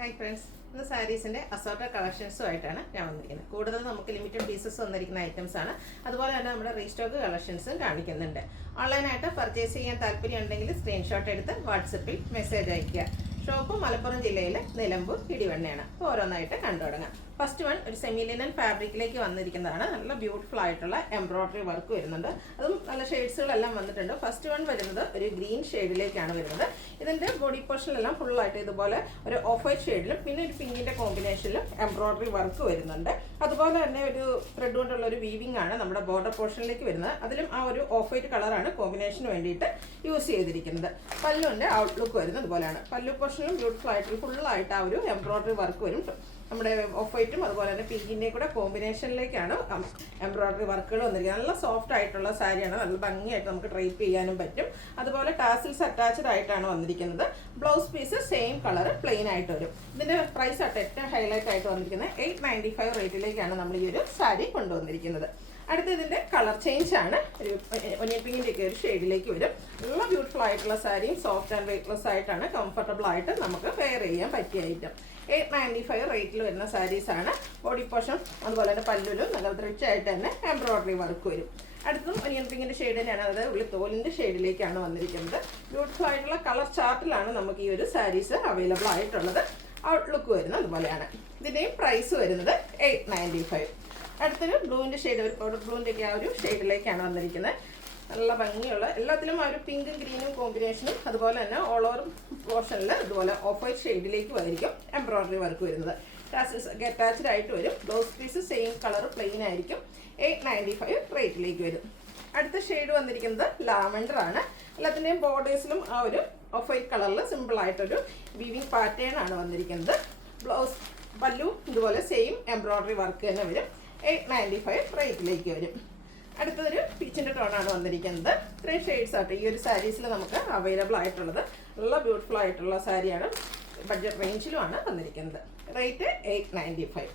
Hi friends, ഇന്ന് സാരീസിൻ്റെ assorted കളക്ഷൻസുമായിട്ടാണ് ഞാൻ വന്നിരിക്കുന്നത്. കൂടുതൽ നമുക്ക് ലിമിറ്റഡ് പീസസ് വന്നിരിക്കുന്ന ഐറ്റംസ് ആണ്. അതുപോലെ തന്നെ നമ്മുടെ റീസ്റ്റോക്ക് കളക്ഷൻസും കാണിക്കുന്നുണ്ട്. ഓൺലൈനായിട്ട് പർച്ചേസ് ചെയ്യാൻ താല്പര്യം ഉണ്ടെങ്കിൽ സ്ക്രീൻഷോട്ട് എടുത്ത് വാട്സപ്പിൽ മെസ്സേജ് അയയ്ക്കുക. ഷോപ്പ് മലപ്പുറം ജില്ലയിലെ നിലമ്പൂർ ഇടിവണ്ണയാണ്. അപ്പോൾ ഓരോന്നായിട്ട് കണ്ടു തുടങ്ങാം. ഫസ്റ്റ് വൺ ഒരു സെമി ലിനൻ ഫാബ്രിക്കിലേക്ക് വന്നിരിക്കുന്നതാണ്. നല്ല ബ്യൂട്ടിഫുൾ ആയിട്ടുള്ള എംബ്രോയ്ഡറി വർക്ക് വരുന്നുണ്ട്. അതും നല്ല ഷെയ്ഡ്സുകളെല്ലാം വന്നിട്ടുണ്ട്. ഫസ്റ്റ് വൺ വരുന്നത് ഒരു ഗ്രീൻ ഷെയ്ഡിലേക്കാണ് വരുന്നത്. ഇതിൻ്റെ ബോഡി പോർഷനിലെല്ലാം ഫുള്ളായിട്ട് ഇതുപോലെ ഒരു ഓഫ് വൈറ്റ് ഷെയ്ഡിലും പിന്നെ ഒരു പിങ്കിൻ്റെ കോമ്പിനേഷനിലും എംബ്രോയ്ഡറി വർക്ക് വരുന്നുണ്ട്. അതുപോലെ തന്നെ ഒരു ത്രെഡ് കൊണ്ടുള്ള ഒരു വീവിംഗ് ആണ് നമ്മുടെ ബോർഡർ പോർഷനിലേക്ക് വരുന്നത്. അതിലും ആ ഒരു ഓഫ് വൈറ്റ് കളറാണ് കോമ്പിനേഷന് വേണ്ടിയിട്ട് യൂസ് ചെയ്തിരിക്കുന്നത്. പല്ലുവിൻ്റെ ഔട്ട്ലുക്ക് വരുന്നത് ഇതുപോലെയാണ്. പല്ലു പോർഷനിലും ബ്യൂട്ടിഫുൾ ആയിട്ട് ഫുള്ളായിട്ട് ആ ഒരു എംബ്രോയ്ഡറി വർക്ക് വരും. നമ്മുടെ ഓഫ് വൈറ്റും അതുപോലെ തന്നെ പിങ്കിൻ്റെയും കൂടെ കോമ്പിനേഷനിലേക്കാണ് എംബ്രോയ്ഡറി വർക്കുകൾ വന്നിരിക്കുന്നത്. നല്ല സോഫ്റ്റ് ആയിട്ടുള്ള സാരിയാണ്. നല്ല ഭംഗിയായിട്ട് നമുക്ക് ഡ്രൈപ്പ് ചെയ്യാനും പറ്റും. അതുപോലെ ടാസിൽസ് അറ്റാച്ച്ഡ് ആയിട്ടാണ് വന്നിരിക്കുന്നത്. Blouse piece same colour plain ആയിട്ട് വരും. ഇതിൻ്റെ പ്രൈസ് ഏറ്റവും ഹൈലൈറ്റ് ആയിട്ട് വന്നിരിക്കുന്നത് 895 റേറ്റിലേക്കാണ് നമ്മൾ ഈ ഒരു സാരി കൊണ്ടുവന്നിരിക്കുന്നത്. അടുത്ത ഇതിൻ്റെ കളർ ചേഞ്ച് ആണ്. ഒരു ഒനിയൻ പിങ്കിൻ്റെ ഒക്കെ ഒരു ഷെയ്ഡിലേക്ക് വരും. നല്ല ബ്യൂട്ടിഫുൾ ആയിട്ടുള്ള സാരിയും സോഫ്റ്റ് ആൻഡ് വെയ്റ്റ്ലെസ് ആയിട്ടാണ് കംഫർട്ടബിൾ ആയിട്ട് നമുക്ക് വെയർ ചെയ്യാൻ പറ്റിയ ഐറ്റം. 895 റേറ്റിൽ വരുന്ന സാരീസാണ്. ബോഡി പോർഷൻ അതുപോലെ തന്നെ പല്ലുലും നല്ല റിച്ച് ആയിട്ട് തന്നെ എംബ്രോയ്ഡറി വർക്ക് വരും. അടുത്തതും ഒനിയൻ പിങ്കിൻ്റെ ഷെയ്ഡ് തന്നെയാണ്. അതായത് ഉള്ളി തോലിൻ്റെ ഷെയ്ഡിലേക്കാണ് വന്നിരിക്കുന്നത്. ബ്യൂട്ടിഫുൾ ആയിട്ടുള്ള കളർ ചാർട്ടിലാണ് നമുക്ക് ഈ ഒരു സാരീസ് അവൈലബിൾ ആയിട്ടുള്ളത്. ഔട്ട്ലുക്ക് വരുന്നത് അതുപോലെയാണ്. ഇതിൻ്റെയും പ്രൈസ് വരുന്നത് 895. അടുത്തൊരു ബ്ലൂവിൻ്റെ ഷെയ്ഡ്, ഒരു പൗഡർ ബ്ലൂവിൻ്റെ ഒക്കെ ആ ഒരു ഷെയ്ഡിലേക്കാണ് വന്നിരിക്കുന്നത്. നല്ല ഭംഗിയുള്ള എല്ലാത്തിലും ആ ഒരു പിങ്കും ഗ്രീനും കോമ്പിനേഷനും അതുപോലെ തന്നെ ഓൾ ഓവർ പോർഷനിൽ ഇതുപോലെ ഓഫ് വൈറ്റ് ഷെയ്ഡിലേക്ക് ആയിരിക്കും എംബ്രോയ്ഡറി വർക്ക് വരുന്നത്. ടാസൽസ് അറ്റാച്ച്ഡ് ആയിട്ട് വരും. Blouse piece same colour plain ആയിരിക്കും. 895 റേറ്റിലേക്ക് വരും. അടുത്ത ഷെയ്ഡ് വന്നിരിക്കുന്നത് ലാവൻഡർ ആണ്. എല്ലാത്തിൻ്റെയും ബോർഡേഴ്സിലും ആ ഒരു ഓഫ് വൈറ്റ് കളറിൽ സിമ്പിളായിട്ടൊരു വീവിങ് പാറ്റേൺ ആണ് വന്നിരിക്കുന്നത്. ബ്ലൗസ് പല്ലു ഇതുപോലെ സെയിം എംബ്രോയ്ഡറി വർക്ക് തന്നെ വരും. 895 റേറ്റിലേക്ക് വരും. അടുത്തതൊരു പീച്ചിൻ്റെ ടോണാണ് വന്നിരിക്കുന്നത്. ഇത്രയും ഷെയ്ഡ്സ് ആയിട്ട് ഈ ഒരു സാരീസിൽ നമുക്ക് അവൈലബിൾ ആയിട്ടുള്ളത്. നല്ല ബ്യൂട്ടിഫുൾ ആയിട്ടുള്ള സാരിയാണ്. ബഡ്ജറ്റ് റേഞ്ചിലുമാണ് വന്നിരിക്കുന്നത്. റേറ്റ് 895.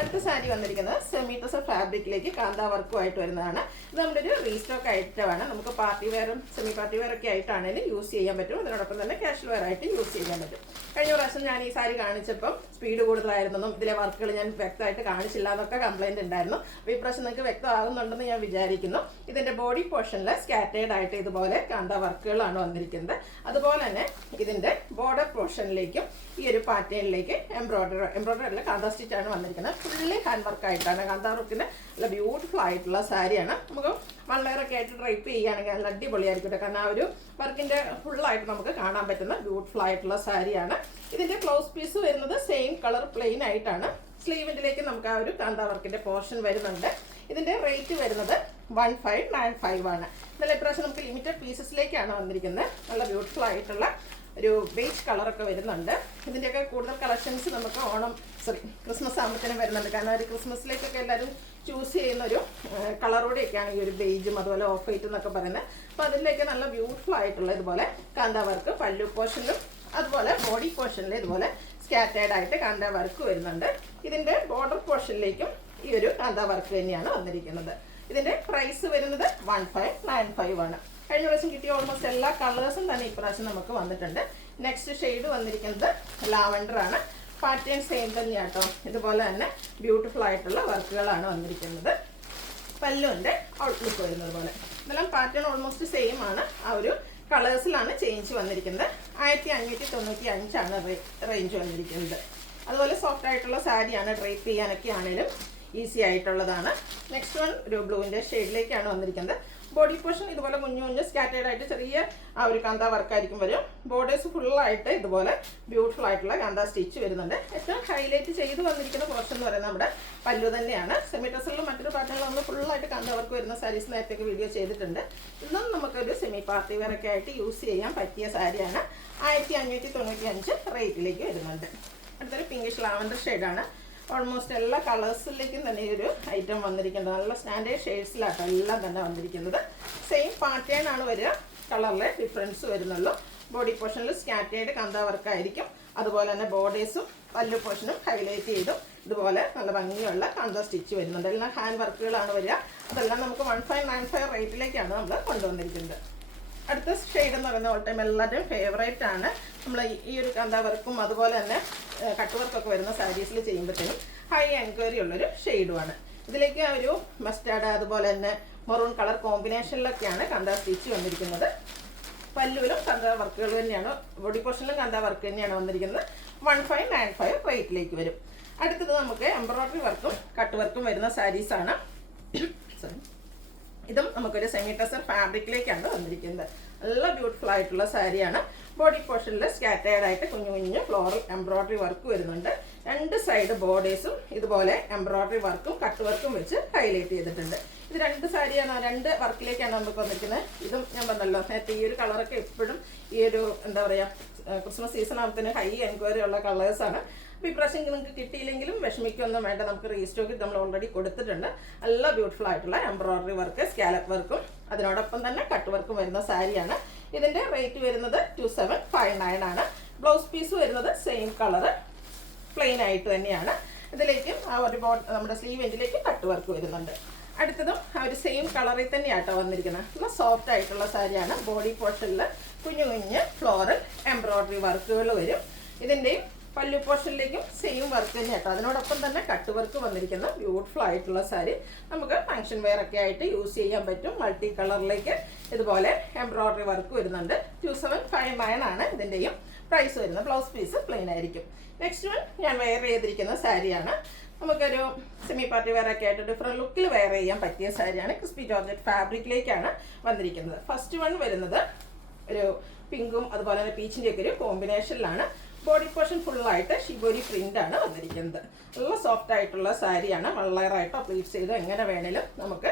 അടുത്ത സാരി വന്നിരിക്കുന്നത് സെമി ടസർ ഫാബ്രിക്കിലേക്ക് കാന്താ വർക്കുമായിട്ട് വരുന്നതാണ്. ഇത് നമ്മുടെ ഒരു റീസ്റ്റോക്ക് ഐറ്റമാണ്. നമുക്ക് പാർട്ടി വെയറും സെമി പാർട്ടി വെയർ ഒക്കെ ആയിട്ടാണെങ്കിലും യൂസ് ചെയ്യാൻ പറ്റും. അതിനോടൊപ്പം തന്നെ കാഷ്വൽ വെയർ ആയിട്ട് യൂസ് ചെയ്യാൻ പറ്റും. കഴിഞ്ഞ പ്രാവശ്യം ഞാൻ ഈ സാരി കാണിച്ചപ്പം സ്പീഡ് കൂടുതലായിരുന്നെന്നും ഇതിലെ വർക്കുകൾ ഞാൻ വ്യക്തമായിട്ട് കാണിച്ചില്ല എന്നൊക്കെ കംപ്ലൈൻറ്റ് ഉണ്ടായിരുന്നു. അപ്പോൾ ഈ പ്രാവശ്യം നിങ്ങൾക്ക് വ്യക്തമാകുന്നുണ്ടെന്ന് ഞാൻ വിചാരിക്കുന്നു. ഇതിൻ്റെ ബോഡി പോർഷനിൽ സ്കാറ്റേഡ് ആയിട്ട് ഇതുപോലെ കാന്താ വർക്കുകളാണ് വന്നിരിക്കുന്നത്. അതുപോലെ തന്നെ ഇതിൻ്റെ ബോർഡർ പോർഷനിലേക്കും ഈ ഒരു പാറ്റേണിലേക്ക് എംബ്രോയ്ഡറി അല്ല കാന്താ സ്റ്റിച്ചാണ് വന്നിരിക്കുന്നത്. ഫുള്ളി ഹാൻഡ് വർക്ക് ആയിട്ടാണ്. കാന്താ വർക്കിന് നല്ല ബ്യൂട്ടിഫുൾ ആയിട്ടുള്ള സാരിയാണ്. നമുക്ക് വൺ ലെയറൊക്കെ ആയിട്ട് ഡ്രൈപ്പ് ചെയ്യുകയാണെങ്കിൽ നല്ല അടിപൊളിയായിരിക്കും. കാരണം ആ ഒരു വർക്കിൻ്റെ ഫുള്ളായിട്ട് നമുക്ക് കാണാൻ പറ്റുന്ന ബ്യൂട്ടിഫുൾ ആയിട്ടുള്ള സാരിയാണ്. ഇതിൻ്റെ ബ്ലൗസ് പീസ് വരുന്നത് സെയിം കളർ പ്ലെയിൻ ആയിട്ടാണ്. സ്ലീവിൻ്റിലേക്ക് നമുക്ക് ആ ഒരു കാന്താ വർക്കിൻ്റെ പോർഷൻ വരുന്നുണ്ട്. ഇതിൻ്റെ റേറ്റ് വരുന്നത് 1595 ആണ്. എന്നാലും ഇപ്രാവശ്യം നമുക്ക് ലിമിറ്റഡ് പീസസിലേക്കാണ് വന്നിരിക്കുന്നത്. നല്ല ബ്യൂട്ടിഫുൾ ആയിട്ടുള്ള ഒരു ബേജ് കളറൊക്കെ വരുന്നുണ്ട്. ഇതിൻ്റെയൊക്കെ കൂടുതൽ കളക്ഷൻസ് നമുക്ക് ക്രിസ്മസ് ആകുമ്പോഴത്തേനും വരുന്നുണ്ട്. കാരണം ഒരു ക്രിസ്മസിലേക്കൊക്കെ എല്ലാവരും ചൂസ് ചെയ്യുന്നൊരു കളറോടെയൊക്കെയാണ് ഈ ഒരു ബേജും അതുപോലെ ഓഫ് വൈറ്റ് എന്നൊക്കെ പറയുന്നത്. അപ്പോൾ അതിലേക്ക് നല്ല ബ്യൂട്ടിഫുൾ ആയിട്ടുള്ള ഇതുപോലെ കാന്താ വർക്ക് പല്ലു പോർഷനിലും അതുപോലെ ബോഡി പോർഷനിലും ഇതുപോലെ സ്കാറ്റേഡ് ആയിട്ട് കാന്താ വർക്ക് വരുന്നുണ്ട്. ഇതിൻ്റെ ബോർഡർ പോർഷനിലേക്കും ഈ ഒരു കാന്താ വർക്ക് തന്നെയാണ് വന്നിരിക്കുന്നത്. ഇതിൻ്റെ പ്രൈസ് വരുന്നത് 1595 ആണ്. കഴിഞ്ഞ പ്രാവശ്യം കിട്ടിയ ഓൾമോസ്റ്റ് എല്ലാ കളേഴ്സും തന്നെ ഇപ്രാവശ്യം നമുക്ക് വന്നിട്ടുണ്ട്. നെക്സ്റ്റ് ഷെയ്ഡ് വന്നിരിക്കുന്നത് ലാവൻഡർ ആണ്. പാറ്റേൺ സെയിം തന്നെയാണ് കേട്ടോ. ഇതുപോലെ തന്നെ ബ്യൂട്ടിഫുൾ ആയിട്ടുള്ള വർക്കുകളാണ് വന്നിരിക്കുന്നത്. പല്ലുവിൻ്റെ ഔട്ട്ലുക്ക് വരുന്നത് പോലെ ഇതെല്ലാം പാറ്റേൺ ഓൾമോസ്റ്റ് സെയിം ആണ്. ആ ഒരു കളേഴ്സിലാണ് ചേഞ്ച് വന്നിരിക്കുന്നത്. 1595 ആണ് റേഞ്ച് വന്നിരിക്കുന്നത്. അതുപോലെ സോഫ്റ്റ് ആയിട്ടുള്ള സാരിയാണ്. ഡ്രൈപ്പ് ചെയ്യാനൊക്കെ ആണെങ്കിലും ഈസി ആയിട്ടുള്ളതാണ്. നെക്സ്റ്റ് വൺ ഒരു ബ്ലൂവിൻ്റെ ഷെയ്ഡിലേക്കാണ് വന്നിരിക്കുന്നത്. ബോഡി പോർഷൻ ഇതുപോലെ കുഞ്ഞു കുഞ്ഞു സ്കാറ്റേഡ് ആയിട്ട് ചെറിയ ആ ഒരു കാന്താ വർക്കായിരിക്കും വരും. ബോർഡേഴ്സ് ഫുള്ളായിട്ട് ഇതുപോലെ ബ്യൂട്ടിഫുൾ ആയിട്ടുള്ള കാന്താ സ്റ്റിച്ച് വരുന്നുണ്ട്. ഏറ്റവും ഹൈലൈറ്റ് ചെയ്ത് വന്നിരിക്കുന്ന പോർഷൻ എന്ന് പറയുന്നത് നമ്മുടെ പല്ലു തന്നെയാണ്. സെമി ടസറിലും മറ്റൊരു പാറ്റേണിലൊന്നും ഫുള്ളായിട്ട് കാന്താ വർക്ക് വരുന്ന സാരീസ് നേരത്തേക്ക് വീഡിയോ ചെയ്തിട്ടുണ്ട്. ഇന്നും നമുക്കൊരു സെമി പാർട്ടി വെയർ ഒക്കെ ആയിട്ട് യൂസ് ചെയ്യാൻ പറ്റിയ സാരിയാണ്. 1595 റേറ്റിലേക്ക് വരുന്നുണ്ട്. അടുത്തൊരു പിങ്കിഷ് ലാവൻഡർ ഷെയ്ഡാണ്. ഓൾമോസ്റ്റ് എല്ലാ കളേഴ്സിലേക്കും തന്നെ ഈ ഒരു ഐറ്റം വന്നിരിക്കുന്നത്. നല്ല സ്റ്റാൻഡേർഡ് ഷെയ്ഡ്സിലാട്ടോ എല്ലാം തന്നെ വന്നിരിക്കുന്നത്. സെയിം പാറ്റേൺ ആണ് വരിക. കളറിലെ ഡിഫറൻസ് വരുന്നുള്ളൂ. ബോഡി പോർഷനിൽ സ്കാറ്റേഡ് കാന്താ വർക്കായിരിക്കും. അതുപോലെ തന്നെ ബോർഡേഴ്സും പല്ലു പോർഷനും ഹൈലൈറ്റ് ചെയ്തും ഇതുപോലെ നല്ല ഭംഗിയുള്ള കാന്താ സ്റ്റിച്ച് വരുന്നുണ്ട്. എല്ലാം ഹാൻഡ് വർക്കുകളാണ് വരിക. അതെല്ലാം നമുക്ക് 1595 റേറ്റിലേക്കാണ് നമ്മൾ കൊണ്ടുവന്നിരിക്കുന്നത്. അടുത്ത ഷെയ്ഡ് എന്ന് പറയുന്ന ഓൾ ടൈം എല്ലാവരുടെയും ഫേവറേറ്റ് ആണ്. നമ്മൾ ഈ ഒരു കാന്താ വർക്കും അതുപോലെ തന്നെ കട്ട് വർക്കൊക്കെ വരുന്ന സാരീസിൽ ചെയ്യുമ്പോഴത്തേനും ഹൈ എൻക്വയറി ഉള്ളൊരു ഷെയ്ഡുമാണ്. ഇതിലേക്ക് ഒരു മസ്റ്റാർഡ് അതുപോലെ തന്നെ മെറൂൺ കളർ കോമ്പിനേഷനിലൊക്കെയാണ് കാന്താ സ്റ്റിച്ച് വന്നിരിക്കുന്നത്. പല്ലുവിലും കാന്താ വർക്കുകൾ തന്നെയാണ്, ബോഡി പോർഷനിലും കാന്താ വർക്ക് തന്നെയാണ് വന്നിരിക്കുന്നത്. 1595 റേറ്റിലേക്ക് വരും. അടുത്തത് നമുക്ക് എംബ്രോയ്ഡറി വർക്കും കട്ട് വർക്കും വരുന്ന സാരീസാണ്. സോറി, ഇതും നമുക്കൊരു സെമി ടെസർ ഫാബ്രിക്കിലേക്കാണ് വന്നിരിക്കുന്നത്. നല്ല ബ്യൂട്ടിഫുൾ ആയിട്ടുള്ള സാരിയാണ്. ബോഡി പോർഷനിൽ സ്കാറ്റേർഡ് ആയിട്ട് കുഞ്ഞു കുഞ്ഞു ഫ്ലോറൽ എംബ്രോയ്ഡറി വർക്ക് വരുന്നുണ്ട്. രണ്ട് സൈഡ് ബോർഡേഴ്സും ഇതുപോലെ എംബ്രോയ്ഡറി വർക്കും കട്ട് വർക്കും വെച്ച് ഹൈലൈറ്റ് ചെയ്തിട്ടുണ്ട്. ഇത് രണ്ട് സാരിയാണ്, രണ്ട് വർക്കിലേക്കാണ് നമുക്ക് വന്നിരിക്കുന്നത്. ഇതും ഞാൻ പറഞ്ഞല്ലോ നേരത്തെ ഈ ഒരു കളറൊക്കെ എപ്പോഴും ഈ ഒരു എന്താ പറയുക ക്രിസ്മസ് സീസൺ ആകുമ്പത്തിന് ഹൈ എൻക്വയറി ഉള്ള കളേഴ്സാണ്. അപ്പോൾ ഈ പ്രാവശ്യം നിങ്ങൾക്ക് കിട്ടിയില്ലെങ്കിലും വിഷമിക്കൊന്നും വേണ്ട, നമുക്ക് റീസ്റ്റോക്ക് നമ്മൾ ഓൾറെഡി കൊടുത്തിട്ടുണ്ട്. നല്ല ബ്യൂട്ടിഫുൾ ആയിട്ടുള്ള എംബ്രോയ്ഡറി വർക്ക് സ്കാലപ്പ് വർക്കും അതിനോടൊപ്പം തന്നെ കട്ട് വർക്കും വരുന്ന സാരിയാണ്. ഇതിൻ്റെ റേറ്റ് വരുന്നത് 2759 ആണ്. ബ്ലൗസ് പീസ് വരുന്നത് സെയിം കളറ് പ്ലെയിൻ ആയിട്ട് തന്നെയാണ്. ഇതിലേക്ക് ആ ഒരു നമ്മുടെ സ്ലീവ് എൻഡിലേക്ക് കട്ട് വർക്ക് വരുന്നുണ്ട്. അടുത്തതും ആ ഒരു സെയിം കളറിൽ തന്നെയാട്ടോ വന്നിരിക്കുന്നത്. നല്ല സോഫ്റ്റ് ആയിട്ടുള്ള സാരിയാണ്. ബോഡി പോർഷനിൽ കുഞ്ഞു കുഞ്ഞ് ഫ്ലോറൽ എംബ്രോയ്ഡറി വർക്കുകൾ വരും. ഇതിൻ്റെയും പല്ലു പോർഷനിലേക്കും സെയിം വർക്ക് തന്നെയാട്ടോ. അതിനോടൊപ്പം തന്നെ കട്ട് വർക്ക് വന്നിരിക്കുന്ന ബ്യൂട്ടിഫുൾ ആയിട്ടുള്ള സാരി നമുക്ക് ഫംഗ്ഷൻ വെയർ ഒക്കെ ആയിട്ട് യൂസ് ചെയ്യാൻ പറ്റും. മൾട്ടി കളറിലേക്ക് ഇതുപോലെ എംബ്രോയ്ഡറി വർക്ക് വരുന്നുണ്ട്. 2759 ആണ് ഇതിൻ്റെയും പ്രൈസ് വരുന്നത്. ബ്ലൗസ് പീസ് പ്ലെയിൻ ആയിരിക്കും. നെക്സ്റ്റ് വൺ ഞാൻ വെയർ ചെയ്തിരിക്കുന്ന സാരിയാണ്. നമുക്കൊരു സെമി പാർട്ടി വെയർ ഒക്കെ ആയിട്ട് ഡിഫറെൻറ്റ് ലുക്കിൽ വെയർ ചെയ്യാൻ പറ്റിയ സാരിയാണ്. ക്രിസ്പി ജോർജറ്റ് ഫാബ്രിക്കിലേക്കാണ് വന്നിരിക്കുന്നത്. ഫസ്റ്റ് വൺ വരുന്നത് ഒരു പിങ്കും അതുപോലെ തന്നെ പീച്ചിൻ്റെ ഒക്കെ ഒരു കോമ്പിനേഷനിലാണ്. ബോഡി പോർഷൻ ഫുള്ളായിട്ട് ഷിബോരി പ്രിന്റ് ആണ് വന്നിരിക്കുന്നത്. നല്ല സോഫ്റ്റ് ആയിട്ടുള്ള സാരിയാണ്. വളറായിട്ടോ പ്ലീറ്റ് ചെയ്തോ എങ്ങനെ വേണേലും നമുക്ക്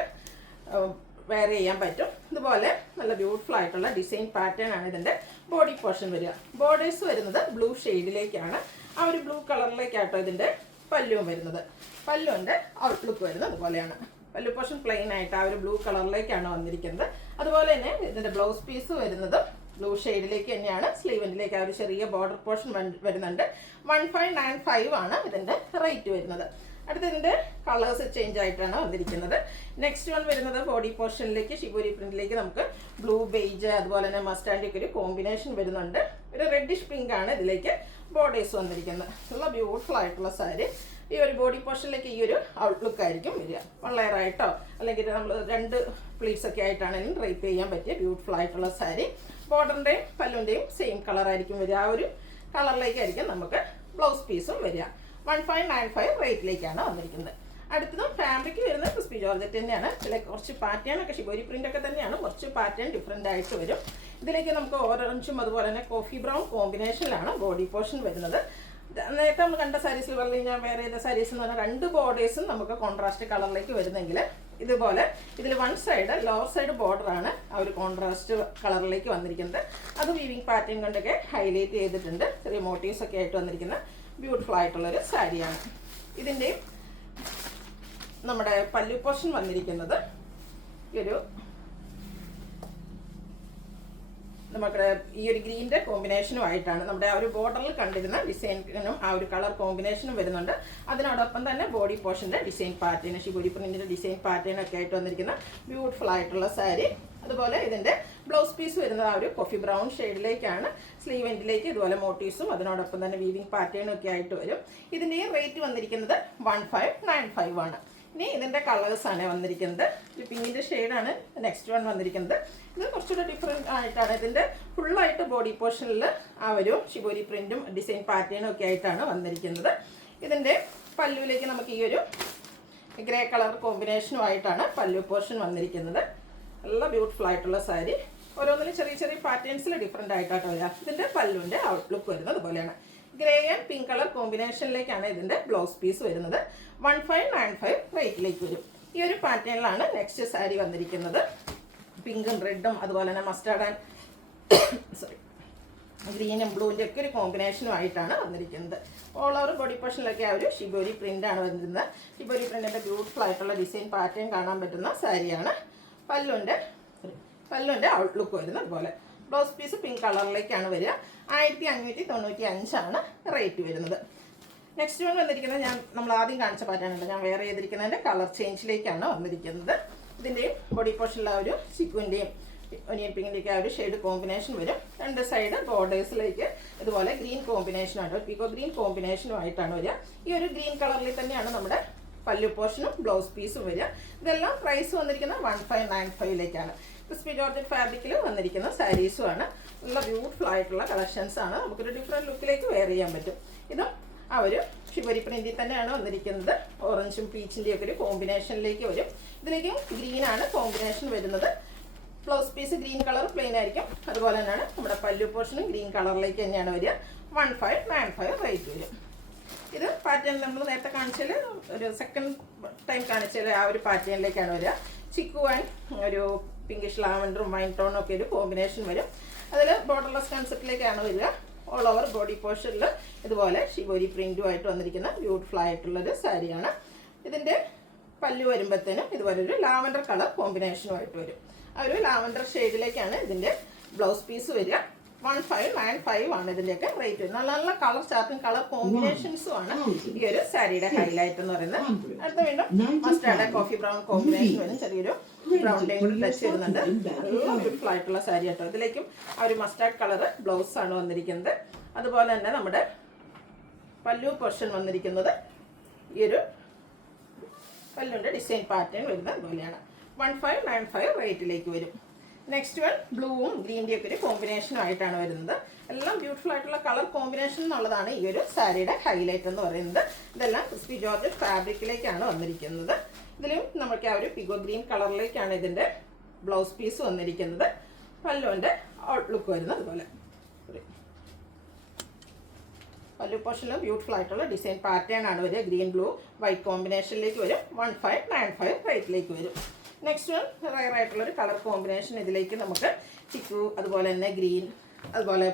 വെയർ ചെയ്യാൻ പറ്റും. ഇതുപോലെ നല്ല ബ്യൂട്ടിഫുൾ ആയിട്ടുള്ള ഡിസൈൻ പാറ്റേൺ ആണ് ഇതിൻ്റെ ബോഡി പോർഷൻ വരിക. ബോർഡേഴ്സ് വരുന്നത് ബ്ലൂ ഷെയ്ഡിലേക്കാണ്. ആ ഒരു ബ്ലൂ കളറിലേക്കാട്ടോ ഇതിൻ്റെ പല്ലുവും വരുന്നത്. പല്ലുവിൻ്റെ ഔട്ട്ലുക്ക് വരുന്നത് അതുപോലെയാണ്. പല്ലു പോർഷൻ പ്ലെയിൻ ആയിട്ട് ആ ഒരു ബ്ലൂ കളറിലേക്കാണ് വന്നിരിക്കുന്നത്. അതുപോലെ തന്നെ ഇതിൻ്റെ ബ്ലൗസ് പീസ് വരുന്നത് ബ്ലൂ ഷെയ്ഡിലേക്ക് തന്നെയാണ്. സ്ലീവിൻ്റിലേക്ക് ആ ഒരു ചെറിയ ബോർഡർ പോർഷൻ വരുന്നുണ്ട്. 1595 ആണ് ഇതിൻ്റെ റേറ്റ് വരുന്നത്. അടുത്ത ഇതിൻ്റെ കളേഴ്സ് ചേഞ്ച് ആയിട്ടാണ് വന്നിരിക്കുന്നത്. നെക്സ്റ്റ് വൺ വരുന്നത് ബോഡി പോർഷനിലേക്ക് ഷിബോരി പ്രിന്റിലേക്ക് നമുക്ക് ബ്ലൂ ബെയ്ജ് അതുപോലെ തന്നെ മസ്റ്റാൻഡിക്ക് ഒരു കോമ്പിനേഷൻ വരുന്നുണ്ട്. ഒരു റെഡിഷ് പിങ്ക് ആണ് ഇതിലേക്ക് ബോർഡേഴ്സ് വന്നിരിക്കുന്നത്. നല്ല ബ്യൂട്ടിഫുൾ ആയിട്ടുള്ള സാരി. ഈ ഒരു ബോഡി പോർഷനിലേക്ക് ഈ ഒരു ഔട്ട്ലുക്ക് ആയിരിക്കും വരിക. വളറായിട്ടോ അല്ലെങ്കിൽ നമ്മൾ രണ്ട് പ്ലീറ്റ്സ് ഒക്കെ ആയിട്ടാണെങ്കിലും ഡ്രൈപ്പ് ചെയ്യാൻ പറ്റിയ ബ്യൂട്ടിഫുൾ ആയിട്ടുള്ള സാരി. ബോർഡറിൻ്റെയും പല്ലുവിൻ്റെയും സെയിം കളറായിരിക്കും വരിക. ആ ഒരു കളറിലേക്കായിരിക്കും നമുക്ക് ബ്ലൗസ് പീസും വരിക. 1595 റേറ്റിലേക്കാണ് വന്നിരിക്കുന്നത്. അടുത്തതും ഫാബ്രിക് വരുന്നത് ക്രിസ്പി ജോർജറ്റ് തന്നെയാണ്. ഇതിലേക്ക് കുറച്ച് പാറ്റേൺ ഒക്കെ ഷിബോരി പ്രിന്റ് ഒക്കെ തന്നെയാണ്. കുറച്ച് പാറ്റേൺ ഡിഫറെൻ്റ് ആയിട്ട് വരും. ഇതിലേക്ക് നമുക്ക് ഓറഞ്ചും അതുപോലെ തന്നെ കോഫി ബ്രൗൺ കോമ്പിനേഷനിലാണ് ബോഡി പോർഷൻ വരുന്നത്. നേരത്തെ നമ്മൾ കണ്ട സാരീസിൽ പറഞ്ഞു കഴിഞ്ഞാൽ വേറെ ചെയ്ത സാരീസ് എന്ന് പറഞ്ഞാൽ രണ്ട് ബോർഡേഴ്സും നമുക്ക് കോൺട്രാസ്റ്റ് കളറിലേക്ക് വരുന്നെങ്കിൽ ഇതുപോലെ ഇതിൽ വൺ സൈഡ് ലോവർ സൈഡ് ബോർഡറാണ് ആ ഒരു കോൺട്രാസ്റ്റ് കളറിലേക്ക് വന്നിരിക്കുന്നത്. അത് വീവിങ് പാറ്റേൺ കൊണ്ടൊക്കെ ഹൈലൈറ്റ് ചെയ്തിട്ടുണ്ട്. ചെറിയ മോട്ടീവ്സ് ഒക്കെ ആയിട്ട് വന്നിരിക്കുന്ന ബ്യൂട്ടിഫുൾ ആയിട്ടുള്ളൊരു സാരിയാണ്. ഇതിൻ്റെയും നമ്മുടെ പല്ലു പോർഷൻ വന്നിരിക്കുന്നത് ഒരു നമുക്ക് ഈ ഒരു ഗ്രീൻ്റെ കോമ്പിനേഷനും ആയിട്ടാണ്. നമ്മുടെ ആ ഒരു ബോർഡറിൽ കണ്ടിരുന്ന ഡിസൈനും ആ ഒരു കളർ കോമ്പിനേഷനും വരുന്നുണ്ട്. അതിനോടൊപ്പം തന്നെ ബോഡി പോർഷൻ്റെ ഡിസൈൻ പാറ്റേൺ ഷിബോരി പ്രിന്റിൻ്റെ ഡിസൈൻ പാറ്റേൺ ഒക്കെ ആയിട്ട് വന്നിരിക്കുന്ന ബ്യൂട്ടിഫുൾ ആയിട്ടുള്ള സാരി. അതുപോലെ ഇതിൻ്റെ ബ്ലൗസ് പീസ് വരുന്നത് ആ ഒരു കോഫി ബ്രൗൺ ഷെയ്ഡിലേക്കാണ്. സ്ലീവ് എൻഡിലേക്ക് ഇതുപോലെ മോട്ടീവ്സും അതിനോടൊപ്പം തന്നെ വീവിങ് പാറ്റേണും ഒക്കെ ആയിട്ട് വരും. ഇതിൻ്റെ റേറ്റ് വന്നിരിക്കുന്നത് 1595 ആണ്. ഇനി ഇതിൻ്റെ കളേഴ്സാണ് വന്നിരിക്കുന്നത്. ഒരു പിങ്കിൻ്റെ ഷെയ്ഡാണ് നെക്സ്റ്റ് വൺ വന്നിരിക്കുന്നത്. ഇത് കുറച്ചുകൂടെ ഡിഫറെൻ്റ് ആയിട്ടാണ്. ഇതിൻ്റെ ഫുള്ളായിട്ട് ബോഡി പോർഷനിൽ ആ ഒരു ഷിബോരി പ്രിൻറ്റും ഡിസൈൻ പാറ്റേണും ഒക്കെ ആയിട്ടാണ് വന്നിരിക്കുന്നത്. ഇതിൻ്റെ പല്ലുവിലേക്ക് നമുക്ക് ഈ ഒരു ഗ്രേ കളർ കോമ്പിനേഷനുമായിട്ടാണ് പല്ലു പോർഷൻ വന്നിരിക്കുന്നത്. നല്ല ബ്യൂട്ടിഫുൾ ആയിട്ടുള്ള സാരി. ഓരോന്നിലും ചെറിയ ചെറിയ പാറ്റേൺസിൽ ഡിഫറെൻ്റ് ആയിട്ടാണ് വരിക. ഇതിൻ്റെ പല്ലുവിൻ്റെ ഔട്ട്ലുക്ക് വരുന്നത് അതുപോലെയാണ്. ഗ്രേ ആൻഡ് പിങ്ക് കളർ കോമ്പിനേഷനിലേക്കാണ് ഇതിൻ്റെ ബ്ലൗസ് പീസ് വരുന്നത്. 1595 റേറ്റിലേക്ക് വരും. ഈ ഒരു പാറ്റേണിലാണ് നെക്സ്റ്റ് സാരി വന്നിരിക്കുന്നത്. പിങ്കും റെഡും അതുപോലെ തന്നെ മസ്റ്റാർഡ് ആൻഡ് ഗ്രീനും ബ്ലൂവിൻ്റെ ഒക്കെ ഒരു കോമ്പിനേഷനും ആയിട്ടാണ് വന്നിരിക്കുന്നത്. ഓൾ ഓവർ ബോഡി പോർഷനിലൊക്കെ ആ ഒരു ഷിബോരി പ്രിൻ്റാണ് വരുന്നത്. ഷിബോരി പ്രിൻറ്റിൻ്റെ ബ്യൂട്ടിഫുൾ ആയിട്ടുള്ള ഡിസൈൻ പാറ്റേൺ കാണാൻ പറ്റുന്ന സാരിയാണ്. പല്ലുവിൻ്റെ ഔട്ട്ലുക്ക് വരുന്നത് അതുപോലെ. ബ്ലൗസ് പീസ് പിങ്ക് കളറിലേക്കാണ് വരിക. 1595 ആണ് റേറ്റ് വരുന്നത്. നെക്സ്റ്റ് വൺ വന്നിരിക്കുന്നത് നമ്മൾ ആദ്യം കാണിച്ച പാറ്റേണുണ്ട്. ഞാൻ വേറെ ചെയ്തിരിക്കുന്നതിൻ്റെ കളർ ചേഞ്ചിലേക്കാണ് വന്നിരിക്കുന്നത്. ഇതിൻ്റെയും ബോഡി പോർഷനിലെ ഒരു സിക്വിൻ്റെയും ഒനിയൻ പിങ്കിൻ്റെയൊക്കെ ആ ഒരു ഷെയ്ഡ് കോമ്പിനേഷൻ വരും. രണ്ട് സൈഡ് ബോർഡേഴ്സിലേക്ക് ഇതുപോലെ ഗ്രീൻ കോമ്പിനേഷനാണ്, പീക്കോ ഗ്രീൻ കോമ്പിനേഷനുമായിട്ടാണ് വരിക. ഈ ഒരു ഗ്രീൻ കളറിൽ തന്നെയാണ് നമ്മുടെ പല്ലു പോർഷനും ബ്ലൗസ് പീസും വരിക. ഇതെല്ലാം പ്രൈസ് വന്നിരിക്കുന്നത് 1595 ക്രിസ്പി ജോർജറ്റ് ഫാബ്രിക്കിൽ വന്നിരിക്കുന്ന സാരീസുമാണ്. നല്ല ബ്യൂട്ടിഫുൾ ആയിട്ടുള്ള കളക്ഷൻസ് ആണ്. നമുക്കൊരു ഡിഫറെൻറ്റ് ലുക്കിലേക്ക് വെയർ ചെയ്യാൻ പറ്റും. ഇതും ആ ഒരു ഷിബരി പ്രിന്റിൽ തന്നെയാണ് വന്നിരിക്കുന്നത്. ഓറഞ്ചും പീച്ചിൻ്റെയും ഒക്കെ ഒരു കോമ്പിനേഷനിലേക്ക് വരും. ഇതിലേക്കും ഗ്രീനാണ് കോമ്പിനേഷൻ വരുന്നത്. Blouse piece green colour plain ആയിരിക്കും. അതുപോലെ തന്നെയാണ് നമ്മുടെ പല്ലു പോർഷനും ഗ്രീൻ കളറിലേക്ക് തന്നെയാണ് വരിക. 1595 റേറ്റ് വരും. ഇത് പാറ്റേൺ നമ്മൾ നേരത്തെ കാണിച്ചാൽ ഒരു സെക്കൻഡ് ടൈം കാണിച്ചാൽ ആ ഒരു പാറ്റേണിലേക്കാണ് വരിക. ചിക്കു ആൻഡ് ഒരു പിങ്കിഷ് ലാവൻഡറും വൈൻ ടോണും ഒക്കെ ഒരു കോമ്പിനേഷൻ വരും. അതിൽ ബോർഡർലെസ് കൺസെപ്റ്റിലേക്കാണ് വരിക. ഓൾ ഓവർ ബോഡി പോർഷനിൽ ഇതുപോലെ ഷിബോരി പ്രിൻറ്റുമായിട്ട് വന്നിരിക്കുന്ന ബ്യൂട്ടിഫുൾ ആയിട്ടുള്ളൊരു സാരിയാണ്. ഇതിൻ്റെ പല്ലു വരുമ്പോഴത്തേനും ഇതുപോലെ ഒരു ലാവൻഡർ കളർ കോമ്പിനേഷനുമായിട്ട് വരും. ആ ഒരു ലാവൻഡർ ഷെയ്ഡിലേക്കാണ് ഇതിൻ്റെ ബ്ലൗസ് പീസ് വരിക. 1595 ആണ് ഇതിൻ്റെയൊക്കെ റേറ്റ്. നല്ല നല്ല കളർ ചാർട്ടും കളർ കോമ്പിനേഷൻസും ആണ് ഈ ഒരു സാരിയുടെ ഹൈലൈറ്റ് എന്ന് പറയുന്നത്. അടുത്ത വീണ്ടും മസ്റ്റാർഡ് കോഫി ബ്രൗൺ കോമ്പിനേഷൻ വരും. ചെറിയൊരു ബ്രൗണിൻ്റെയും കൂടി ടച്ച് വരുന്നുണ്ട്. നല്ല ബ്യൂട്ടിഫുൾ ആയിട്ടുള്ള സാരി കേട്ടോ. ഇതിലേക്കും ആ ഒരു മസ്റ്റാർഡ് കളർ ബ്ലൗസ് ആണ് വന്നിരിക്കുന്നത്. അതുപോലെ തന്നെ നമ്മുടെ പല്ലു പോർഷൻ വന്നിരിക്കുന്നത് ഈ ഒരു പല്ലുവിൻ്റെ ഡിസൈൻ പാറ്റേൺ വരുന്നത് അതുപോലെയാണ്. 1595 റേറ്റിലേക്ക് വരും. നെക്സ്റ്റ് വൺ ബ്ലൂവും ഗ്രീൻ്റെയും ഒക്കെ ഒരു കോമ്പിനേഷനും ആയിട്ടാണ് വരുന്നത്. എല്ലാം ബ്യൂട്ടിഫുൾ ആയിട്ടുള്ള കളർ കോമ്പിനേഷൻ എന്നുള്ളതാണ് ഈ ഒരു സാരിയുടെ ഹൈലൈറ്റ് എന്ന് പറയുന്നത്. ഇതെല്ലാം ക്രിസ്പി ജോർജറ്റ് ഫാബ്രിക്കിലേക്കാണ് വന്നിരിക്കുന്നത്. ഇതിലും നമുക്ക് ആ ഒരു പിഗോ ഗ്രീൻ കളറിലേക്കാണ് ഇതിൻ്റെ ബ്ലൗസ് പീസ് വന്നിരിക്കുന്നത്. പല്ലുവിൻ്റെ ഔട്ട്ലുക്ക് വരുന്നത് അതുപോലെ. പല്ലു പോർഷനിലും ബ്യൂട്ടിഫുൾ ആയിട്ടുള്ള ഡിസൈൻ പാറ്റേൺ ആണ് വരിക. ഗ്രീൻ ബ്ലൂ വൈറ്റ് കോമ്പിനേഷനിലേക്ക് വരും. 1595 റേറ്റിലേക്ക് വരും. നെക്സ്റ്റ് റയർ ആയിട്ടുള്ളൊരു കളർ കോമ്പിനേഷൻ ഇതിലേക്ക് നമുക്ക് ചിക്കു അതുപോലെ തന്നെ ഗ്രീൻ അതുപോലെ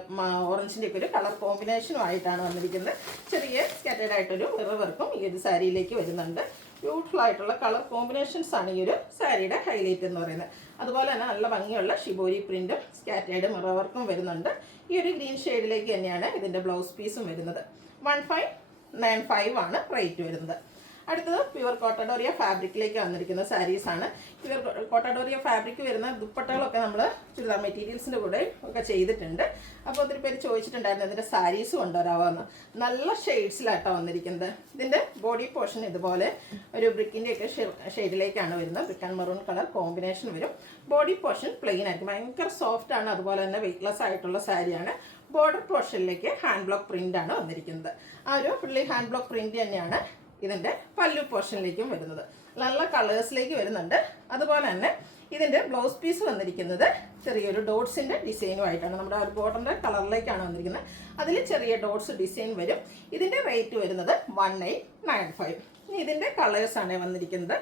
ഓറഞ്ചിൻ്റെ ഒക്കെ ഒരു കളർ കോമ്പിനേഷനും ആയിട്ടാണ് വന്നിരിക്കുന്നത്. ചെറിയ സ്കാറ്റേഡ് ആയിട്ടൊരു മിറർ വർക്കും ഈ ഒരു സാരിയിലേക്ക് വരുന്നുണ്ട്. ബ്യൂട്ടിഫുൾ ആയിട്ടുള്ള കളർ കോമ്പിനേഷൻസ് ആണ് ഈ ഒരു സാരിയുടെ ഹൈലൈറ്റ് എന്ന് പറയുന്നത്. അതുപോലെ തന്നെ നല്ല ഭംഗിയുള്ള ഷിബോരി പ്രിൻറ്റും സ്കാറ്റേഡ് മിറർ വർക്കും വരുന്നുണ്ട്. ഈ ഒരു ഗ്രീൻ ഷെയ്ഡിലേക്ക് തന്നെയാണ് ഇതിൻ്റെ ബ്ലൗസ് പീസും വരുന്നത്. 1595 ആണ് റേറ്റ് വരുന്നത്. അടുത്തത് പ്യുവർ കോട്ടഡോറിയ ഫാബ്രിക്കിലേക്ക് വന്നിരിക്കുന്ന സാരീസാണ്. പ്യുവർ കോട്ടഡോറിയ ഫാബ്രിക് വരുന്ന ദുപ്പട്ടകളൊക്കെ നമ്മൾ ചുരിദാർ മെറ്റീരിയൽസിൻ്റെ കൂടെ ഒക്കെ ചെയ്തിട്ടുണ്ട്. അപ്പോൾ ഒത്തിരി പേര് ചോദിച്ചിട്ടുണ്ടായിരുന്നു ഇതിൻ്റെ സാരീസ് കൊണ്ടുവരാമെന്ന്. നല്ല ഷെയ്ഡ്സിലാട്ടോ വന്നിരിക്കുന്നത്. ഇതിൻ്റെ ബോഡി പോർഷൻ ഇതുപോലെ ഒരു ബ്രിക്കിൻ്റെയൊക്കെ ഷെയ്ഡിലേക്കാണ് വരുന്നത്. Brick and maroon colour combination വരും. ബോഡി പോർഷൻ പ്ലെയിൻ ആയിരിക്കും. ഭയങ്കര സോഫ്റ്റ് ആണ്. അതുപോലെ തന്നെ വെയ്റ്റ്ലെസ് ആയിട്ടുള്ള സാരിയാണ്. ബോർഡർ പോർഷനിലേക്ക് ഹാൻഡ് ബ്ലോക്ക് പ്രിൻ്റാണ് വന്നിരിക്കുന്നത്. ആ ഒരു ഫുള്ളി ഹാൻഡ് ബ്ലോക്ക് പ്രിൻ്റ് തന്നെയാണ് ഇതിൻ്റെ പല്ലു പോർഷനിലേക്കും വരുന്നത്. നല്ല കളേഴ്സിലേക്ക് വരുന്നുണ്ട്. അതുപോലെ തന്നെ ഇതിൻ്റെ ബ്ലൗസ് പീസ് വന്നിരിക്കുന്നത് ചെറിയൊരു ഡോട്ട്സിൻ്റെ ഡിസൈനുമായിട്ടാണ്. നമ്മുടെ ആ ഒരു ബോർഡറിൻ്റെ കളറിലേക്കാണ് വന്നിരിക്കുന്നത്. അതിൽ ചെറിയ ഡോട്ട്സ് ഡിസൈൻ വരും. ഇതിൻ്റെ റേറ്റ് വരുന്നത് 1895. ഇനി ഇതിൻ്റെ കളേഴ്സാണ് വന്നിരിക്കുന്നത്.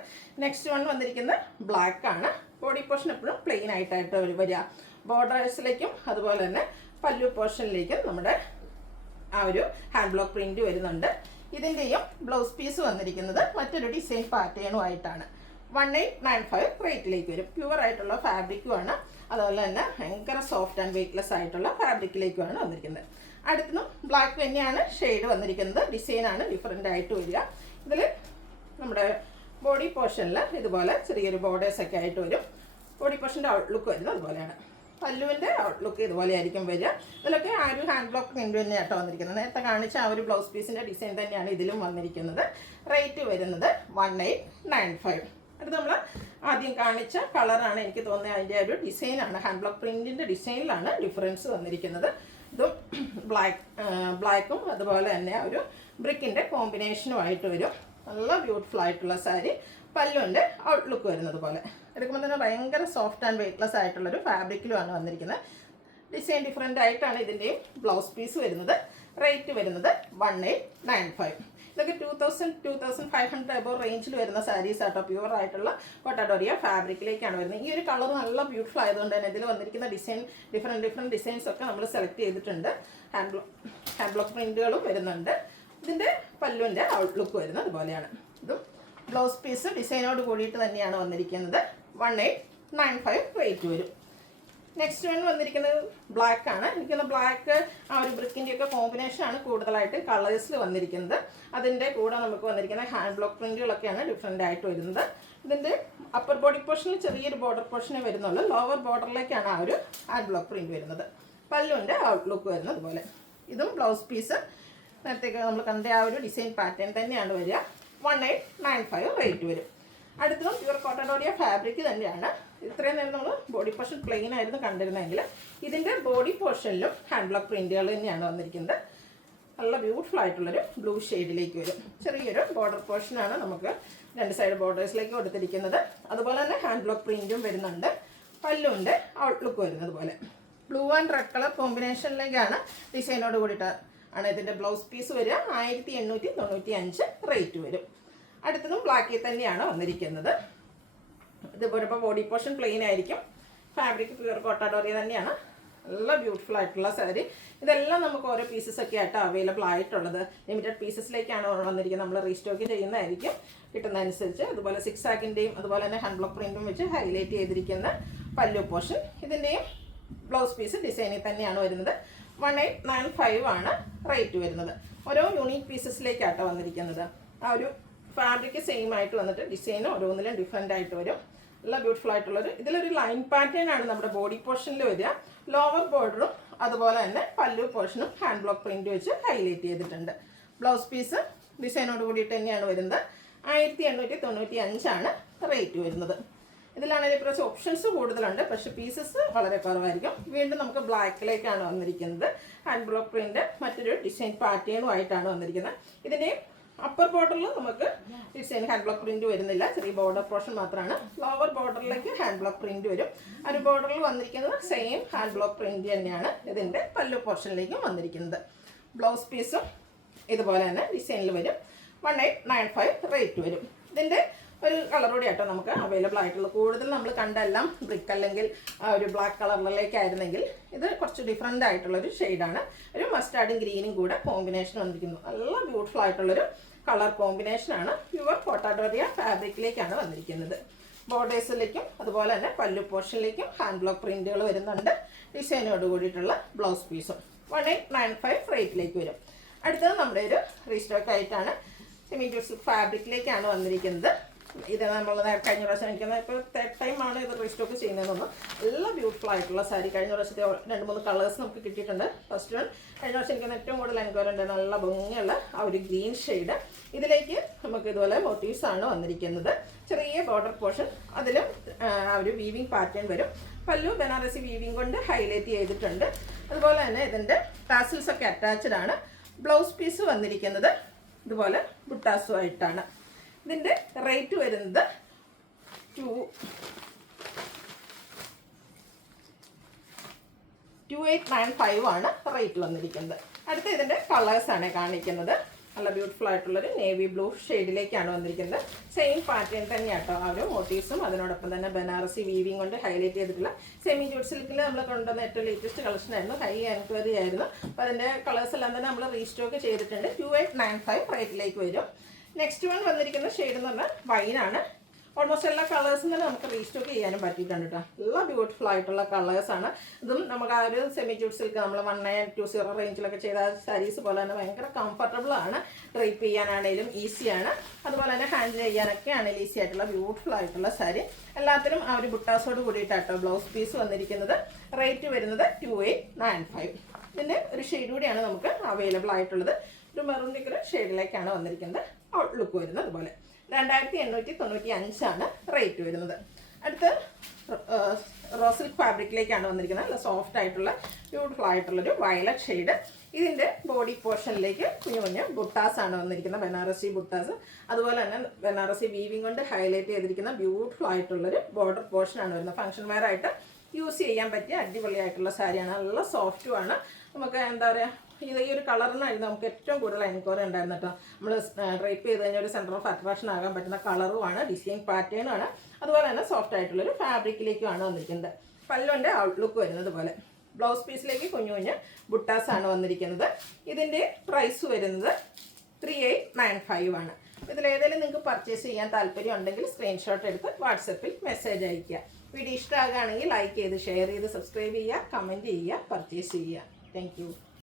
നെക്സ്റ്റ് വൺ വന്നിരിക്കുന്നത് ബ്ലാക്ക് ആണ്. ബോഡി പോർഷൻ എപ്പോഴും പ്ലെയിൻ ആയിട്ടായിട്ട് വരിക. ബോർഡേഴ്സിലേക്കും അതുപോലെ തന്നെ പല്ലു പോർഷനിലേക്കും നമ്മുടെ ആ ഒരു ഹാൻഡ് ബ്ലോക്ക് പ്രിൻറ്റ് വരുന്നുണ്ട്. ഇതിൻ്റെയും ബ്ലൗസ് പീസ് വന്നിരിക്കുന്നത് മറ്റൊരു ഡിസൈൻ പാറ്റേണും ആയിട്ടാണ്. 1895 റേറ്റിലേക്ക് വരും. പ്യുവർ ആയിട്ടുള്ള ഫാബ്രിക്കുമാണ്. അതുപോലെ തന്നെ ഭയങ്കര സോഫ്റ്റ് ആൻഡ് വെയ്റ്റ്ലെസ് ആയിട്ടുള്ള ഫാബ്രിക്കിലേക്കുമാണ് വന്നിരിക്കുന്നത്. അടുത്തതും ബ്ലാക്ക് തന്നെയാണ് ഷെയ്ഡ് വന്നിരിക്കുന്നത്. ഡിസൈനാണ് ഡിഫറെൻ്റ് ആയിട്ട് വരിക. ഇതിൽ നമ്മുടെ ബോഡി പോർഷനിൽ ഇതുപോലെ ചെറിയൊരു ബോർഡേഴ്സൊക്കെ ആയിട്ട് വരും. ബോഡി പോർഷൻ്റെ ഔട്ട്ലുക്ക് വരുന്നത് അതുപോലെയാണ്. പല്ലുവിൻ്റെ ഔട്ട്ലുക്ക് ഇതുപോലെ ആയിരിക്കും വരിക. ഇതിലൊക്കെ ആ ഒരു ഹാൻഡ് ബ്ലോക്ക് പ്രിൻ്റ് തന്നെയാട്ടോ വന്നിരിക്കുന്നത്. നേരത്തെ കാണിച്ച ആ ഒരു ബ്ലൗസ് പീസിൻ്റെ ഡിസൈൻ തന്നെയാണ് ഇതിലും വന്നിരിക്കുന്നത്. റേറ്റ് വരുന്നത് 1895. അത് നമ്മൾ ആദ്യം കാണിച്ച കളറാണ് എനിക്ക് തോന്നുന്നത്. അതിൻ്റെ ഒരു ഡിസൈനാണ് ഹാൻഡ് ബ്ലോക്ക് പ്രിൻറ്റിൻ്റെ ഡിസൈനിലാണ് ഡിഫറൻസ് വന്നിരിക്കുന്നത്. ഇതും ബ്ലാക്കും അതുപോലെ തന്നെ ഒരു ബ്രിക്കിൻ്റെ കോമ്പിനേഷനുമായിട്ട് വരും. നല്ല ബ്യൂട്ടിഫുൾ ആയിട്ടുള്ള സാരി. പല്ലുവിൻ്റെ ഔട്ട്ലുക്ക് വരുന്നത് പോലെ എടുക്കുമ്പോൾ തന്നെ ഭയങ്കര സോഫ്റ്റ് ആൻഡ് വെയ്റ്റ്ലെസ് ആയിട്ടുള്ളൊരു ഫാബ്രിക്കിലുമാണ് വന്നിരിക്കുന്നത്. ഡിസൈൻ ഡിഫറെൻ്റ് ആയിട്ടാണ് ഇതിൻ്റെയും ബ്ലൗസ് പീസ് വരുന്നത്. റേറ്റ് വരുന്നത് 1895. ഇതൊക്കെ 2500 എബോവ് റേഞ്ചിൽ വരുന്ന സാരീസ് ആട്ടോ. പ്യുവർ ആയിട്ടുള്ള കോട്ടഡോറിയ ഫാബ്രിക്കിലേക്കാണ് വരുന്നത്. ഈ ഒരു കളർ നല്ല ബ്യൂട്ടിഫുൾ ആയതുകൊണ്ട് തന്നെ ഇതിൽ വന്നിരിക്കുന്ന ഡിസൈൻ ഡിഫറെൻറ്റ് ഡിസൈൻസ് ഒക്കെ നമ്മൾ സെലക്ട് ചെയ്തിട്ടുണ്ട്. ഹാൻഡ് ബ്ലോക്ക് പ്രിൻറ്റുകളും വരുന്നുണ്ട്. ഇതിൻ്റെ പല്ലുവിൻ്റെ ഔട്ട്ലുക്ക് വരുന്നത് അതുപോലെയാണ്. ഇതും ബ്ലൗസ് പീസ് ഡിസൈനോട് കൂടിയിട്ട് തന്നെയാണ് വന്നിരിക്കുന്നത്. 1895 റേറ്റ് വരും. നെക്സ്റ്റ് വൺ വന്നിരിക്കുന്നത് ബ്ലാക്ക് ആണ്. എനിക്കൊന്ന് ബ്ലാക്ക് ആ ഒരു ബ്രിക്കിൻ്റെയൊക്കെ കോമ്പിനേഷനാണ് കൂടുതലായിട്ട് കളേഴ്സിൽ വന്നിരിക്കുന്നത്. അതിൻ്റെ കൂടെ നമുക്ക് വന്നിരിക്കുന്ന ഹാൻഡ് ബ്ലോക്ക് പ്രിൻറ്റുകളൊക്കെയാണ് ഡിഫറെൻ്റ് ആയിട്ട് വരുന്നത്. ഇതിൻ്റെ അപ്പർ ബോഡി പോർഷനിൽ ചെറിയൊരു ബോർഡർ പോർഷനേ വരുന്നുള്ളൂ. ലോവർ ബോർഡറിലേക്കാണ് ആ ഒരു ഹാൻഡ് ബ്ലോക്ക് പ്രിൻറ്റ് വരുന്നത്. പല്ലുവിൻ്റെ ഔട്ട്ലുക്ക് വരുന്നത് അതുപോലെ. ഇതും ബ്ലൗസ് പീസ് നേരത്തേക്ക് നമ്മൾ കണ്ട ആ ഒരു ഡിസൈൻ പാറ്റേൺ തന്നെയാണ് വരിക. 1895 റേറ്റ് വരും. അടുത്തതും പ്യുവർ കോട്ടഡോറിയ ഫാബ്രിക് തന്നെയാണ്. ഇത്രയും നേരം നമ്മൾ ബോഡി പോർഷൻ പ്ലെയിൻ ആയിരുന്നു കണ്ടിരുന്നെങ്കിൽ ഇതിൻ്റെ ബോഡി പോർഷനിലും ഹാൻഡ് ബ്ലോക്ക് പ്രിൻറ്റുകൾ തന്നെയാണ് വന്നിരിക്കുന്നത്. നല്ല ബ്യൂട്ടിഫുൾ ആയിട്ടുള്ളൊരു ബ്ലൂ ഷെയ്ഡിലേക്ക് വരും. ചെറിയൊരു ബോർഡർ പോർഷനാണ് നമുക്ക് രണ്ട് സൈഡ് ബോർഡേഴ്സിലേക്ക് കൊടുത്തിരിക്കുന്നത്. അതുപോലെ തന്നെ ഹാൻഡ് ബ്ലോക്ക് പ്രിൻറ്റും വരുന്നുണ്ട്. പല്ലുണ്ട് ഔട്ട്ലുക്ക് വരുന്നത് പോലെ. ബ്ലൂ ആൻഡ് റെഡ് കളർ കോമ്പിനേഷനിലേക്കാണ് ഡിസൈനോട് കൂടിയിട്ട് ആണ് ഇതിൻ്റെ ബ്ലൗസ് പീസ് വരിക. 1895 റേറ്റ് വരും. അടുത്തതും ബ്ലാക്കിൽ തന്നെയാണ് വന്നിരിക്കുന്നത്. ഇതുപോലെ ഇപ്പോൾ ബോഡി പോർഷൻ പ്ലെയിൻ ആയിരിക്കും. ഫാബ്രിക് പ്യുവർ കോട്ടാഡോറിയ തന്നെയാണ്. നല്ല ബ്യൂട്ടിഫുൾ ആയിട്ടുള്ള സാരി. ഇതെല്ലാം നമുക്ക് ഓരോ പീസസ് ഒക്കെ ആയിട്ട് അവൈലബിൾ ആയിട്ടുള്ളത്. ലിമിറ്റഡ് പീസസിലേക്കാണ് വന്നിരിക്കുന്നത്. നമ്മൾ റീസ്റ്റോക്ക് ചെയ്യുന്നതായിരിക്കും കിട്ടുന്നതനുസരിച്ച്. അതുപോലെ 6 ആക്കിൻ്റെയും അതുപോലെ തന്നെ ഹാൻഡ് ബ്ലോക്ക് പ്രിൻറ്റും വെച്ച് ഹൈലൈറ്റ് ചെയ്തിരിക്കുന്ന പല്ലു പോർഷൻ. ഇതിൻ്റെയും ബ്ലൗസ് പീസ് ഡിസൈനിൽ തന്നെയാണ് വരുന്നത്. 1895 ആണ് റേറ്റ് വരുന്നത്. ഓരോ യൂണീക്ക് പീസസിലേക്കാട്ടോ വന്നിരിക്കുന്നത്. ആ ഒരു ഫാബ്രിക് സെയിം ആയിട്ട് വന്നിട്ട് ഡിസൈനും ഓരോന്നിലും ഡിഫറെൻ്റ് ആയിട്ട് വരും. നല്ല ബ്യൂട്ടിഫുൾ ആയിട്ടുള്ളൊരു ഇതിലൊരു ലൈൻ പാറ്റേൺ ആണ് നമ്മുടെ ബോഡി പോർഷനിൽ വരിക. ലോവർ ബോർഡറും അതുപോലെ തന്നെ പല്ലു പോർഷനും ഹാൻഡ് ബ്ലോക്ക് പ്രിൻറ്റ് വെച്ച് ഹൈലൈറ്റ് ചെയ്തിട്ടുണ്ട്. ബ്ലൗസ് പീസ് ഡിസൈനോട് കൂടിയിട്ട് തന്നെയാണ് വരുന്നത്. 1895 ആണ് റേറ്റ് വരുന്നത്. ഇതിലാണെങ്കിൽ കുറച്ച് ഓപ്ഷൻസ് കൂടുതലുണ്ട്, പക്ഷേ പീസസ് വളരെ കുറവായിരിക്കും. വീണ്ടും നമുക്ക് ബ്ലാക്കിലേക്കാണ് വന്നിരിക്കുന്നത്. ഹാൻഡ് ബ്ലോക്ക് പ്രിൻറ്റ് മറ്റൊരു ഡിസൈൻ പാറ്റേണും ആയിട്ടാണ് വന്നിരിക്കുന്നത്. ഇതിൻ്റെ അപ്പർ ബോർഡറിൽ നമുക്ക് ഡിസൈൻ ഹാൻഡ് ബ്ലോക്ക് പ്രിൻറ്റ് വരുന്നില്ല. ചെറിയ ബോർഡർ പോർഷൻ മാത്രമാണ്. ലോവർ ബോർഡറിലേക്ക് ഹാൻഡ് ബ്ലോക്ക് പ്രിൻറ്റ് വരും. ആ ഒരു ബോർഡറിൽ വന്നിരിക്കുന്നത് സെയിം ഹാൻഡ് ബ്ലോക്ക് പ്രിൻറ്റ് തന്നെയാണ് ഇതിൻ്റെ പല്ലു പോർഷനിലേക്കും വന്നിരിക്കുന്നത്. ബ്ലൗസ് പീസും ഇതുപോലെ തന്നെ ഡിസൈനിൽ വരും. 1895 റേറ്റ് വരും. ഇതിൻ്റെ ഒരു കളർ കൂടി ആട്ടോ നമുക്ക് അവൈലബിൾ ആയിട്ടുള്ളത്. കൂടുതൽ നമ്മൾ കണ്ടെല്ലാം ബ്രിക്ക് അല്ലെങ്കിൽ ഒരു ബ്ലാക്ക് കളറിലേക്കായിരുന്നെങ്കിൽ ഇത് കുറച്ച് ഡിഫറെൻ്റ് ആയിട്ടുള്ളൊരു ഷെയ്ഡാണ്. ഒരു മസ്റ്റാർഡും ഗ്രീനും കൂടെ കോമ്പിനേഷൻ വന്നിരിക്കുന്നു. നല്ല ബ്യൂട്ടിഫുൾ ആയിട്ടുള്ളൊരു കളർ കോമ്പിനേഷനാണ്. പ്യുവർ കോട്ടാഡോറിയ ഫാബ്രിക്കിലേക്കാണ് വന്നിരിക്കുന്നത്. ബോർഡേഴ്സിലേക്കും അതുപോലെ തന്നെ പല്ലു പോർഷനിലേക്കും ഹാൻഡ് ബ്ലോക്ക് പ്രിൻറ്റുകൾ വരുന്നുണ്ട്. ഡിസൈനോട് കൂടിയിട്ടുള്ള ബ്ലൗസ് പീസും 1895 റേറ്റിലേക്ക് വരും. അടുത്തത് നമ്മുടെ ഒരു റീസ്റ്റോക്ക് ആയിട്ടാണ് സെമി സിൽക്ക് ഫാബ്രിക്കിലേക്കാണ് വന്നിരിക്കുന്നത്. ഇത് നമ്മൾ കഴിഞ്ഞ പ്രാവശ്യം എനിക്കുന്നത് ഇപ്പോൾ 3rd ടൈമാണ് ഇത് റീസ്റ്റോക്ക് ചെയ്യുന്നതെന്നൊന്നും. നല്ല ബ്യൂട്ടിഫുൾ ആയിട്ടുള്ള സാരി. കഴിഞ്ഞ പ്രാവശ്യത്തെ 2-3 കളേഴ്സ് നമുക്ക് കിട്ടിയിട്ടുണ്ട്. ഫസ്റ്റ് വൺ കഴിഞ്ഞ പ്രാവശ്യം എനിക്കുന്ന ഏറ്റവും കൂടുതൽ എൻക്വയറി ഉണ്ട്. നല്ല ഭംഗിയുള്ള ആ ഒരു ഗ്രീൻ ഷെയ്ഡ്. ഇതിലേക്ക് നമുക്ക് ഇതുപോലെ മോട്ടീവ്സ് ആണ് വന്നിരിക്കുന്നത്. ചെറിയ ബോർഡർ പോർഷൻ, അതിലും ആ ഒരു വീവിങ് പാറ്റേൺ വരും. പല്ലു ബനാറസി വീവിങ് കൊണ്ട് ഹൈലൈറ്റ് ചെയ്തിട്ടുണ്ട്. അതുപോലെ തന്നെ ഇതിൻ്റെ ടാസിൽസ് ഒക്കെ അറ്റാച്ച്ഡ് ആണ്. ബ്ലൗസ് പീസ് വന്നിരിക്കുന്നത് ഇതുപോലെ ബുട്ടാസുമായിട്ടാണ്. ഇതിൻ്റെ റേറ്റ് വരുന്നത് 2895 ആണ് റേറ്റ് വന്നിരിക്കുന്നത്. അടുത്ത ഇതിൻ്റെ കളേഴ്സാണ് കാണിക്കുന്നത്. നല്ല ബ്യൂട്ടിഫുൾ ആയിട്ടുള്ളൊരു നേവി ബ്ലൂ ഷെയ്ഡിലേക്കാണ് വന്നിരിക്കുന്നത്. സെയിം പാറ്റേൺ തന്നെയാട്ടോ ആ ഒരു മോട്ടീവ്സും. അതിനോടൊപ്പം തന്നെ ബനാറസി വീവിങ് കൊണ്ട് ഹൈലൈറ്റ് ചെയ്തിട്ടുള്ള സെമി ജൂട്ട് സിൽക്കിൽ നമ്മൾ കൊണ്ടുവന്ന ഏറ്റവും ലേറ്റസ്റ്റ് കളക്ഷൻ ആയിരുന്നു. ഹൈ എൻക്വയറി ആയിരുന്നു. അപ്പോൾ അതിൻ്റെ കളേഴ്സ് എല്ലാം തന്നെ നമ്മൾ റീസ്റ്റോക്ക് ചെയ്തിട്ടുണ്ട്. 2895 റേറ്റിലേക്ക് വരും. നെക്സ്റ്റ് വൺ വന്നിരിക്കുന്ന ഷെയ്ഡ് എന്ന് പറഞ്ഞാൽ വൈനാണ്. ഓൾമോസ്റ്റ് എല്ലാ കളേഴ്സും തന്നെ നമുക്ക് റീസ്റ്റോക്ക് ചെയ്യാനും പറ്റിയിട്ടുണ്ട് കേട്ടോ. നല്ല ബ്യൂട്ടിഫുൾ ആയിട്ടുള്ള കളേഴ്സാണ്. ഇതും നമുക്ക് ആ ഒരു സെമി ജൂട്ട് സിൽക്ക് നമ്മൾ 1920 റേഞ്ചിലൊക്കെ ചെയ്ത സാരീസ് പോലെ തന്നെ ഭയങ്കര കംഫർട്ടബിൾ ആണ്. ഡ്രൈപ്പ് ചെയ്യാനാണെങ്കിലും ഈസിയാണ്. അതുപോലെ തന്നെ ഹാൻഡിൽ ചെയ്യാനൊക്കെ ആണെങ്കിലും ഈസി ആയിട്ടുള്ള ബ്യൂട്ടിഫുൾ ആയിട്ടുള്ള സാരി. എല്ലാത്തിനും ആ ഒരു ബുട്ടാസോട് കൂടിയിട്ടാട്ടോ ബ്ലൗസ് പീസ് വന്നിരിക്കുന്നത്. റേറ്റ് വരുന്നത് 2895. ഇതിൻ്റെ ഒരു ഷെയ്ഡ് കൂടിയാണ് നമുക്ക് അവൈലബിൾ ആയിട്ടുള്ളത്. ഒരു മെറൂണിൻ്റെ ഒരു ഷെയ്ഡിലേക്കാണ് വന്നിരിക്കുന്നത്. ഔട്ട്ലുക്ക് വരുന്നത് അതുപോലെ. 2895 ആണ് റേറ്റ് വരുന്നത്. അടുത്ത് റോസിൽക്ക് ഫാബ്രിക്കിലേക്കാണ് വന്നിരിക്കുന്നത്. നല്ല സോഫ്റ്റ് ആയിട്ടുള്ള ബ്യൂട്ടിഫുൾ ആയിട്ടുള്ളൊരു വയലറ്റ് ഷെയ്ഡ്. ഇതിൻ്റെ ബോഡി പോർഷനിലേക്ക് കുഞ്ഞു കുഞ്ഞ് ബുട്ടാസ് ആണ് വന്നിരിക്കുന്നത്. ബനാറസി ബുട്ടാസ്. അതുപോലെ തന്നെ ബനാറസി വീവിങ് കൊണ്ട് ഹൈലൈറ്റ് ചെയ്തിരിക്കുന്ന ബ്യൂട്ടിഫുൾ ആയിട്ടുള്ളൊരു ബോർഡർ പോർഷനാണ് വരുന്നത്. ഫംഗ്ഷൻ വെയർ ആയിട്ട് യൂസ് ചെയ്യാൻ പറ്റിയ അടിപൊളിയായിട്ടുള്ള സാരിയാണ്. നല്ല സോഫ്റ്റുമാണ്. നമുക്ക് എന്താ പറയുക, ഈ ഒരു കളറിനായിരുന്നു നമുക്ക് ഏറ്റവും കൂടുതൽ എൻക്വയറി ഉണ്ടായിരുന്നു കേട്ടോ. നമ്മൾ ഡ്രൈപ്പ് ചെയ്ത് കഴിഞ്ഞാൽ ഒരു സെൻറ്റർ ഓഫ് അട്രാക്ഷൻ ആകാൻ പറ്റുന്ന കളറുമാണ്. ഡിസൈൻ പാറ്റേണുമാണ്. അതുപോലെ തന്നെ സോഫ്റ്റ് ആയിട്ടുള്ളൊരു ഫാബ്രിക്കിലേക്കുമാണ് വന്നിരിക്കുന്നത്. പല്ലുവിൻ്റെ ഔട്ട്ലുക്ക് വരുന്നത് പോലെ. ബ്ലൗസ് പീസിലേക്ക് കുഞ്ഞു കുഞ്ഞ് ബുട്ടാസ് ആണ് വന്നിരിക്കുന്നത്. ഇതിൻ്റെ പ്രൈസ് വരുന്നത് 3895 ആണ്. ഇതിലേതെങ്കിലും നിങ്ങൾക്ക് പർച്ചേസ് ചെയ്യാൻ താല്പര്യം ഉണ്ടെങ്കിൽ സ്ക്രീൻഷോട്ട് എടുത്ത് വാട്സപ്പിൽ മെസ്സേജ് അയയ്ക്കുക. വീഡിയോ ഇഷ്ടമാകുകയാണെങ്കിൽ ലൈക്ക് ചെയ്ത് ഷെയർ ചെയ്ത് സബ്സ്ക്രൈബ് ചെയ്യുക, കമൻറ്റ് ചെയ്യുക, പർച്ചേസ് ചെയ്യുക. Thank you.